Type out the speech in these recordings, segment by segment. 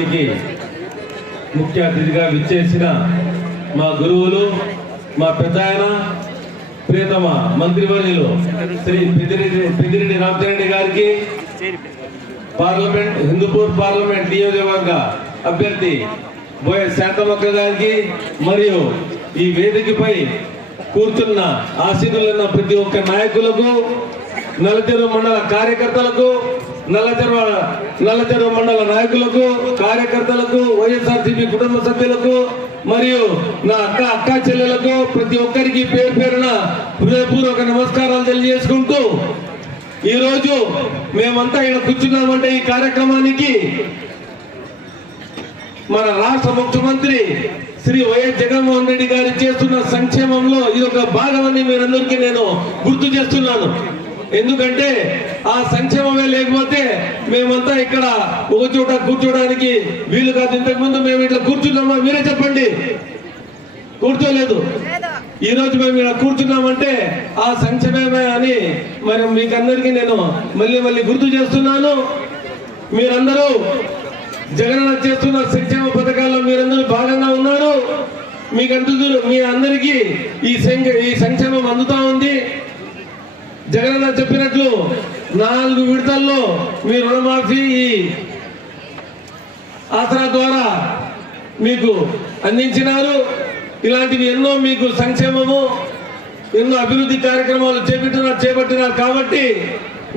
కార్యక్రమానికి ముఖ్య అతిథిగా విచ్చేసిన మా గురువులు, మా పెద్దాయన, ప్రియతమ మంత్రివర్యులు శ్రీ పెద్దిరెడ్డి రామచంద్ర గారికి, పార్లమెంట్ హిందూపూర్ పార్లమెంట్ నియోజకవర్గ అభ్యర్థి బోయ శాంతమక్క గారికి, మరియు ఈ వేదికపై కూర్చున్న ఆశీనులున్న ప్రతి ఒక్క నాయకులకు, నల్లచెరువు మండల కార్యకర్తలకు, నల్లచెరువు మండల నాయకులకు, కార్యకర్తలకు, వైఎస్ఆర్సీపీ కుటుంబ సభ్యులకు మరియు నా అక్క చెల్లెలకు ప్రతి ఒక్కరికి పేరు పేరున హృదయపూర్వక నమస్కారాలు తెలియజేసుకుంటూ, ఈరోజు మేమంతా ఇక్కడ కూర్చున్నామంటే ఈ కార్యక్రమానికి మన రాష్ట్ర ముఖ్యమంత్రి శ్రీ వైఎస్ జగన్మోహన్ రెడ్డి గారు చేస్తున్న సంక్షేమంలో ఇది ఒక భాగమని మీరందరికీ నేను గుర్తు చేస్తున్నాను. ఎందుకంటే ఆ సంక్షేమమే లేకపోతే మేమంతా ఇక్కడ ఒక చోట కూర్చోడానికి వీలు కాదు. ఇంతకుముందు మేము ఇట్లా కూర్చున్నామా? మీరే చెప్పండి. కూర్చోలేదు. ఈ రోజు మేము ఇక్కడ కూర్చున్నామంటే ఆ సంక్షేమమే అని మరి మీకందరికీ నేను మళ్ళీ గుర్తు చేస్తున్నాను. మీరందరూ జగనన్న చేస్తున్న సంక్షేమ పథకాల్లో మీరందరూ భాగంగా ఉన్నారు. మీ అందరికీ ఈ సంక్షేమం అందుతా ఉంది. జగనన్న చెప్పినట్లు 4 విడతల్లో మీ రుణమాఫీ ఆసరా ద్వారా మీకు అందించినారు. ఇలాంటివి ఎన్నో మీకు సంక్షేమము, ఎన్నో అభివృద్ధి కార్యక్రమాలు చేపట్టినారు. కాబట్టి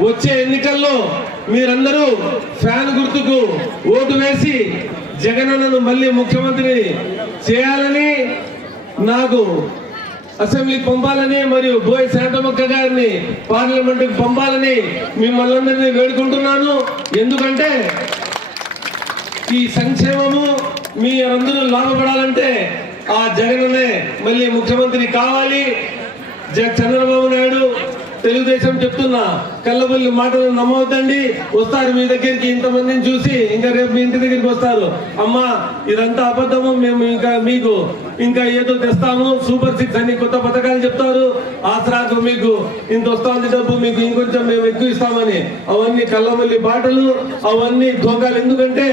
వచ్చే ఎన్నికల్లో మీరందరూ ఫ్యాన్ గుర్తుకు ఓటు వేసి జగనన్నను మళ్ళీ ముఖ్యమంత్రి చేయాలని, నాకు అసెంబ్లీకి పంపాలని, మరియు బోయ శాంతమక్క గారిని పార్లమెంటుకు పంపాలని మిమ్మల్ని అందరినీ వేడుకుంటున్నాను. ఎందుకంటే ఈ సంక్షేమము మీ అందరూ లాభపడాలంటే ఆ జగనన్నే మళ్ళీ ముఖ్యమంత్రి కావాలి. చంద్రబాబు నాయుడు, తెలుగుదేశం చెప్తున్నా కళ్ళబుల్లి మాటలు నమ్మవద్దండి. వస్తారు మీ దగ్గరికి, ఇంతమందిని చూసి ఇంకా రేపు మీ ఇంటి దగ్గరికి వస్తారు. అమ్మా ఇదంతా అబద్ధము, మేము మీకు ఇంకా ఏదో తెస్తాము, సూపర్ 6 అని కొత్త పథకాలు చెప్తారు, ఆసరాకు మీకు ఇంత వస్తుంది డబ్బు, మీకు ఇంకొంచెం మేము ఎక్కువ ఇస్తామని. అవన్నీ కళ్ళబుల్లి బాటలు, అవన్నీ ధోకాలు. ఎందుకంటే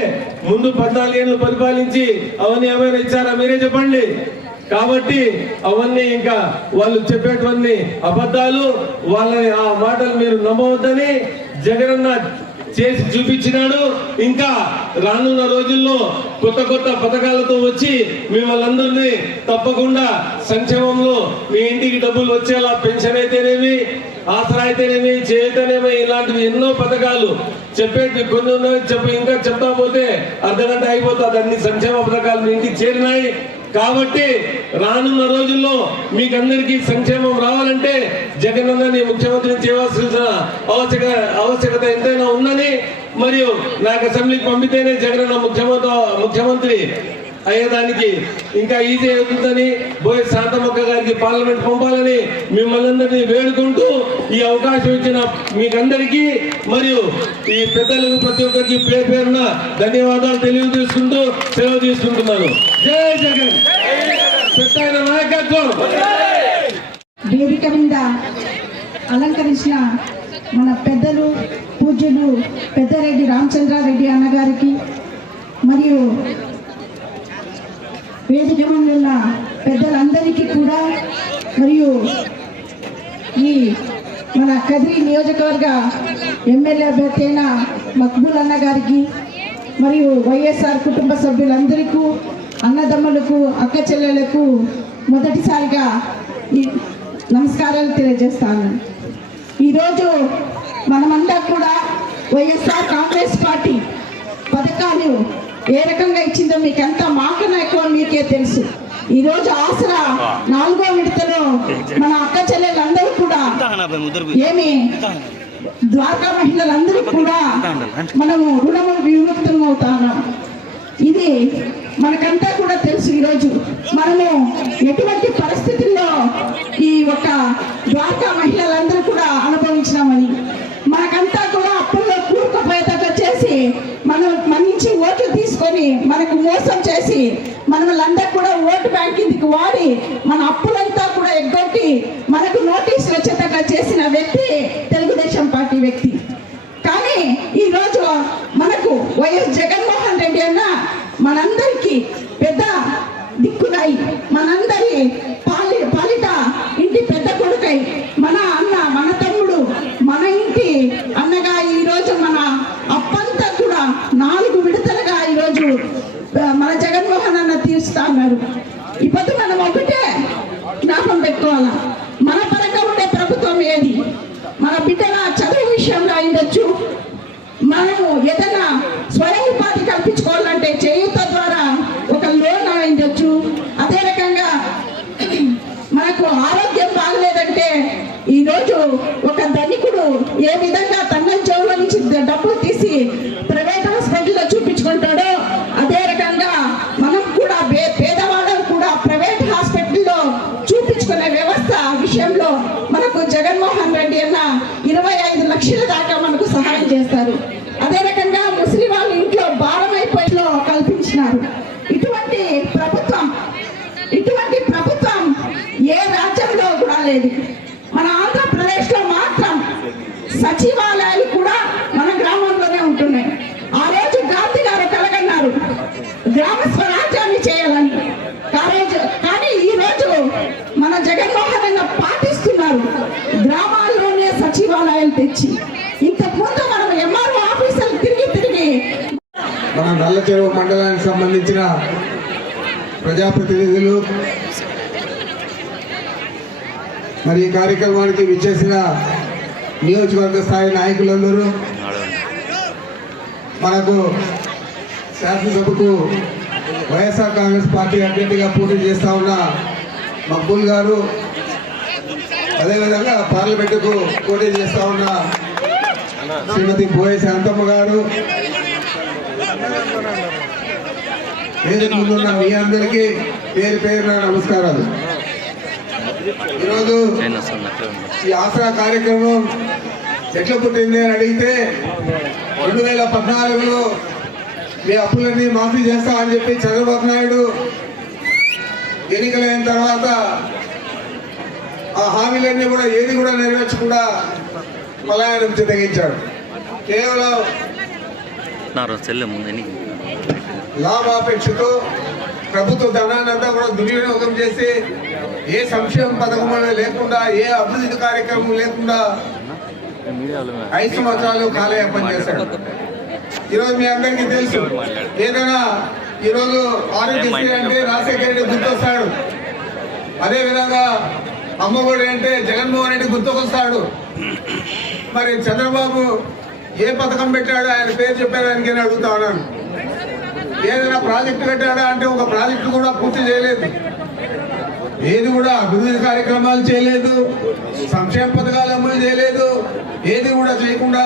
ముందు 14 ఏళ్ళు పరిపాలించి అవన్నీ ఏమైనా ఇచ్చారా? మీరే చెప్పండి. కాబట్టి అవన్నీ ఇంకా వాళ్ళు చెప్పేటువంటి అబద్ధాలు, వాళ్ళని ఆ మాటలు మీరు నమ్మవద్దని జగనన్న చేసి చూపించినాడు. ఇంకా రానున్న రోజుల్లో కొత్త పథకాలతో వచ్చి మిమ్మల్ని అందరినీ తప్పకుండా సంక్షేమంలో మీ ఇంటికి డబ్బులు వచ్చేలా, పెన్షన్ అయితేనేమి, ఆసరా అయితేనేమి, చేతనేమి, ఇలాంటివి ఎన్నో పథకాలు చెప్పేటి కొన్ని ఉన్నాయి. ఇంకా చెప్తా పోతే అర్ధగంట అయిపోతుంది. అన్ని సంక్షేమ పథకాలు మీ ఇంటికి చేరినాయి. కాబట్టి రానున్న రోజుల్లో మీకందరికీ సంక్షేమం రావాలంటే జగనన్నని ముఖ్యమంత్రిని చేయవలసిన ఆవశ్యకత ఎంతైనా ఉందని, మరియు నాకు అసెంబ్లీకి పంపితేనే జగనన్న ముఖ్యమంత్రి అయ్యేదానికి ఇంకా ఈజీ అవుతుందని, బోయ శాంతమక్క గారికి పార్లమెంట్ పంపాలని మిమ్మల్ని అందరినీ వేడుకుంటూ ఈ అవకాశం ఇచ్చిన మీకందరికీ మరియు ఈ పెద్దలకు ప్రతి ఒక్కరికి పేరున ధన్యవాదాలు తెలియజేసుకుంటూ సెలవు తీసుకుంటున్నాను. జై జగన్. పెద్ద నాయకత్వం. వేదిక మీద అలంకరించిన మన పెద్దలు పూజ్యులు పెద్దిరెడ్డి రామచంద్రారెడ్డి అన్నగారికి, మరియు వేదిక మీద ఉన్న పెద్దలందరికీ కూడా, మరియు ఈ మన కదిరి నియోజకవర్గ ఎమ్మెల్యే అభ్యర్థి అయిన మక్బూల్ అన్న గారికి, మరియు వైఎస్ఆర్ కుటుంబ సభ్యులందరికీ, అన్నదమ్ములకు, అక్క చెల్లెలకు మొదటిసారిగా ఈ నమస్కారాలు తెలియజేస్తాను. ఈరోజు మనమంతా కూడా వైఎస్ఆర్ కాంగ్రెస్ పార్టీ పథకాలు ఏ రకంగా ఇచ్చిందో మీకంతా మాకన్నా ఎక్కువ మీకే తెలుసు. ఈరోజు ఆసరా 4వ విడతలో మన అక్క చెల్లెలందరూ కూడా ఏమి ద్వారకా మహిళలందరూ కూడా మనము రుణము విముక్తం అవుతాము. ఇది మనకంతా కూడా తెలుసు. ఈరోజు మనము ఎటువంటి పరిస్థితుల్లో ఈ ఒక ద్వారకా మహిళలందరూ కూడా అనుభవించినామని, మనకంతా కూడా అప్పుల్లో కూరుకుపోయేటట్టు చేసి మన నుంచి ఓట్లు తీసుకొని మనకు మోసం చేసి మనల్ని కూడా ఓటు బ్యాంకింగ్కి వాడి మన అప్పులంతా కూడా ఎగ్గొట్టి మనకు నోటీసులు వచ్చేటట్టు చేసిన వ్యక్తి తెలుగుదేశం పార్టీ వ్యక్తి. కానీ ఈరోజు మనకు వైఎస్ జగన్మోహన్ రెడ్డి అన్న మనందరికీ పెద్ద దిక్కునై, మనందరి పాలిట ఇంటి పెద్ద కొడుకై, మన అన్న, మన తమ్ముడు, మన ఇంటి అన్నగా ఈరోజు మన అప్పంతా కూడా 4 విడతలుగా ఈరోజు మన జగన్మోహన్ అన్న తీరుస్తా ఉన్నారు. ఇప్పుడు మనం ఒకటే జ్ఞాపం పెట్టుకోవాలా, మన పరంగా ఉండే ప్రభుత్వం ఏది? మన బిడ్డల చదువు విషయంలో అయిండొచ్చు, మనము ఏదైనా స్వయం ఉపాధి కల్పించుకోవాలంటే చేయూత ద్వారా ఒక లోన్ అయిండొచ్చు. అదే రకంగా మనకు ఆరోగ్యం బాగలేదంటే ఈరోజు ఒక ధనికుడు ఏ విధంగా తన జోబుల నుంచి డబ్బులు తీసి ప్రైవేట్ హాస్పిటల్లో చూపించుకుంటాడో, అదే రకంగా మనం కూడా పేదవాళ్ళం కూడా ప్రైవేట్ హాస్పిటల్లో చూపించుకునే వ్యవస్థ విషయంలో మనకు జగన్మోహన్ రెడ్డి అన్న 25 లక్షల దాకా మనకు సహాయం చేస్తారు. అదే రకంగా ముస్లిం వాళ్ళ ఇంట్లో భారం అయిపోయిలో కల్పించినారు. ఇటువంటి ప్రభుత్వం ఏ రాజ్యంలో కూడా లేదు. మన ఆంధ్రప్రదేశ్లో మాత్రం సచివాలయాలు కూడా మన గ్రామంలోనే ఉంటున్నాయి. ఆ రోజు గాంధీ గారు కలగన్నారు గ్రామ స్వరాజ్యాన్ని చేయాలని. కానీ ఈ రోజు మన జగన్మోహన్ అన్న పాటిస్తున్నారు గ్రామాల్లోనే సచివాలయాలు తెచ్చి. ఇంతకుముందు మనం ఎంఆర్ఓ ఆఫీసులు తిరిగి మన నల్ల చెరువు మండలానికి సంబంధించిన ప్రజాప్రతినిధులు, మరి ఈ కార్యక్రమానికి విచ్చేసిన నియోజకవర్గ స్థాయి నాయకులందరూ, మనకు శాసనసభకు వైఎస్ఆర్ కాంగ్రెస్ పార్టీ అభ్యర్థిగా పోటీ చేస్తా ఉన్న మక్బూల్ గారు, అదేవిధంగా పార్లమెంటుకు పోటీ చేస్తా ఉన్న శ్రీమతి బోయ శాంతమ్మ గారు, వేదిక ముందున్న మీ అందరికీ పేరు పేరున నమస్కారాలు. ఈరోజు ఈ ఆసరా కార్యక్రమం ఎట్లా పుట్టింది అని అడిగితే 2014లో మీ అప్పులన్నీ మాఫీ చేస్తా అని చెప్పి చంద్రబాబు నాయుడు ఎన్నికలైన తర్వాత ఆ హామీలన్నీ కూడా ఏది కూడా నెరవేర్చకుండా పలాయనం చిత్తగించాడు. కేవలం లాభాపేక్షతో ప్రభుత్వ ధనాన్ని అంతా కూడా దుర్వినియోగం చేసి ఏ సంక్షేమ పథకం లేకుండా, ఏ అభివృద్ధి కార్యక్రమం లేకుండా 5 సంవత్సరాలు కాలయాపన చేశాడు. ఈరోజు మీ అందరికీ తెలుసు, ఏదైనా ఈరోజు ఆరోగ్యశ్రీ అంటే రాజశేఖర రెడ్డి గుర్తొస్తాడు, అదేవిధంగా అమ్మఒడి అంటే జగన్మోహన్ రెడ్డి గుర్తుకొస్తాడు. మరి చంద్రబాబు ఏ పథకం పెట్టాడో ఆయన పేరు చెప్పేదానికి అడుగుతా ఉన్నాను. ఏదైనా ప్రాజెక్టు కట్టాడా అంటే ఒక ప్రాజెక్టు కూడా పూర్తి చేయలేదు, ఏది కూడా అభివృద్ధి కార్యక్రమాలు చేయలేదు, సంక్షేమ పథకాలు అమలు చేయలేదు, ఏది కూడా చేయకుండా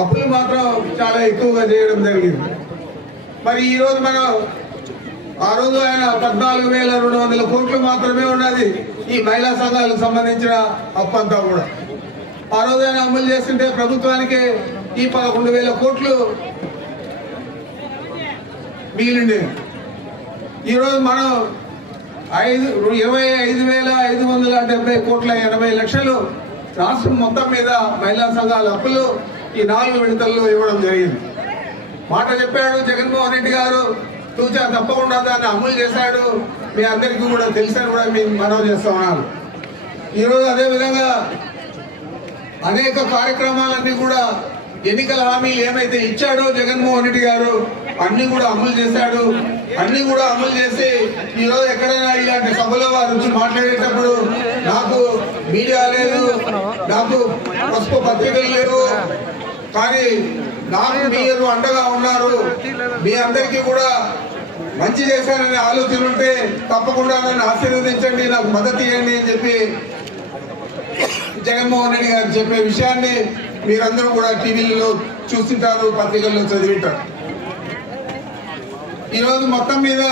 అప్పులు మాత్రం చాలా ఎక్కువగా చేయడం జరిగింది. మరి ఈరోజు మనం ఆ రోజు ఆయన 14,200 కోట్లు మాత్రమే ఉన్నది ఈ మహిళా సంఘాలకు సంబంధించిన అప్పు అంతా కూడా. ఆ రోజు ఆయన అమలు చేస్తుంటే ప్రభుత్వానికి ఈ 11,000 కోట్లు మిగిలింది. ఈరోజు మనం 25,570 కోట్ల 80 లక్షలు రాష్ట్రం మొత్తం మీద మహిళా సంఘాల అప్పులు ఈ 4 విడతల్లో ఇవ్వడం జరిగింది. మాట చెప్పాడు జగన్మోహన్ రెడ్డి గారు, తూచా తప్పకుండా దాన్ని అమలు చేశాడు. మీ అందరికీ కూడా తెలుసని కూడా మేము మనవి చేస్తా ఉన్నాను. ఈరోజు అదేవిధంగా అనేక కార్యక్రమాలన్నీ కూడా ఎన్నికల హామీలు ఏమైతే ఇచ్చాడో జగన్మోహన్ రెడ్డి గారు అన్ని కూడా అమలు చేశాడు. అన్ని కూడా అమలు చేసి ఈరోజు ఎక్కడైనా ఇలాంటి సభలో వారు వచ్చి మాట్లాడేటప్పుడు నాకు మీడియా లేదు, నాకు పసుపు పత్రికలు లేవు, కానీ నాకు మీరు అండగా ఉన్నారు, మీ అందరికీ కూడా మంచి చేశాననే ఆలోచన ఉంటే తప్పకుండా నన్ను ఆశీర్వదించండి, నాకు మద్దతు ఇవ్వండి అని చెప్పి జగన్మోహన్ రెడ్డి గారు చెప్పే విషయాన్ని మీరందరూ కూడా టీవీలలో చూస్తుంటారు, పత్రికల్లో చదివింటారు. ఈరోజు మొత్తం మీద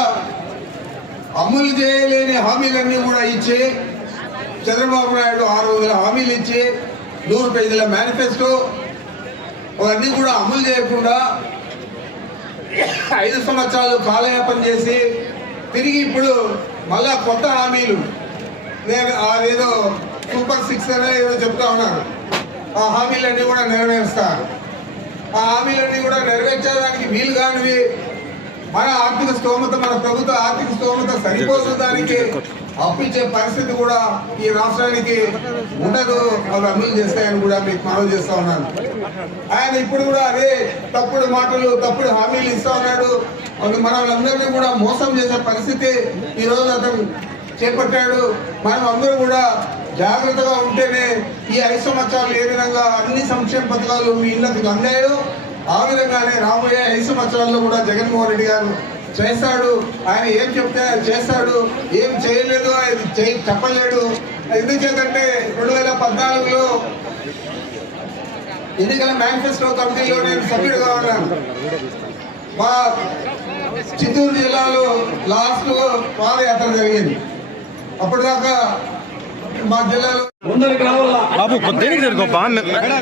అమలు చేయలేని హామీలన్నీ కూడా ఇచ్చి చంద్రబాబు నాయుడు 600 హామీలు ఇచ్చి 100 పేజీల మేనిఫెస్టో అవన్నీ కూడా అమలు చేయకుండా 5 సంవత్సరాలు కాలయాపన చేసి తిరిగి ఇప్పుడు మళ్ళా కొత్త హామీలు, నేను అదేదో సూపర్ 6 అనేది ఏదో చెప్తా ఉన్నారు, ఆ హామీలన్నీ కూడా నెరవేరుస్తారు. ఆ హామీలన్నీ కూడా నెరవేర్చడానికి వీలు కానివి మన ఆర్థిక స్తోమత, మన ప్రభుత్వ ఆర్థిక స్తోమత సరిపోతున్న దానికి అప్పించే పరిస్థితి కూడా ఈ రాష్ట్రానికి ఉండదు. అవి అమలు చేస్తాయని కూడా మీకు మనవి చేస్తా ఉన్నాను. ఆయన ఇప్పుడు కూడా అదే తప్పుడు మాటలు, తప్పుడు హామీలు ఇస్తా ఉన్నాడు. మనల్ని కూడా మోసం చేసే పరిస్థితి ఈ రోజు అతను చేపట్టాడు. మనం అందరూ కూడా జాగ్రత్తగా ఉంటేనే ఈ 5 సంవత్సరాలు ఏ విధంగా అన్ని సంక్షేమ పథకాలు మీ ఇళ్ళకి అందాయో ఆ విధంగానే రాబోయే 5 సంవత్సరాల్లో కూడా జగన్మోహన్ రెడ్డి గారు చేస్తాడు. ఆయన ఏం చెప్తే చేస్తాడు, ఏం చేయలేదు అది చెప్పలేడు. ఎందుచేతంటే 2014లో ఎన్నికల మేనిఫెస్టో కమిటీలో నేను సభ్యుడిగా ఉన్నాను. మా చిత్తూరు జిల్లాలో లాస్ట్ పాదయాత్ర జరిగింది. అప్పటిదాకా మా జిల్లాలో ముందరికి రావాలా బాబు కొద్దిగా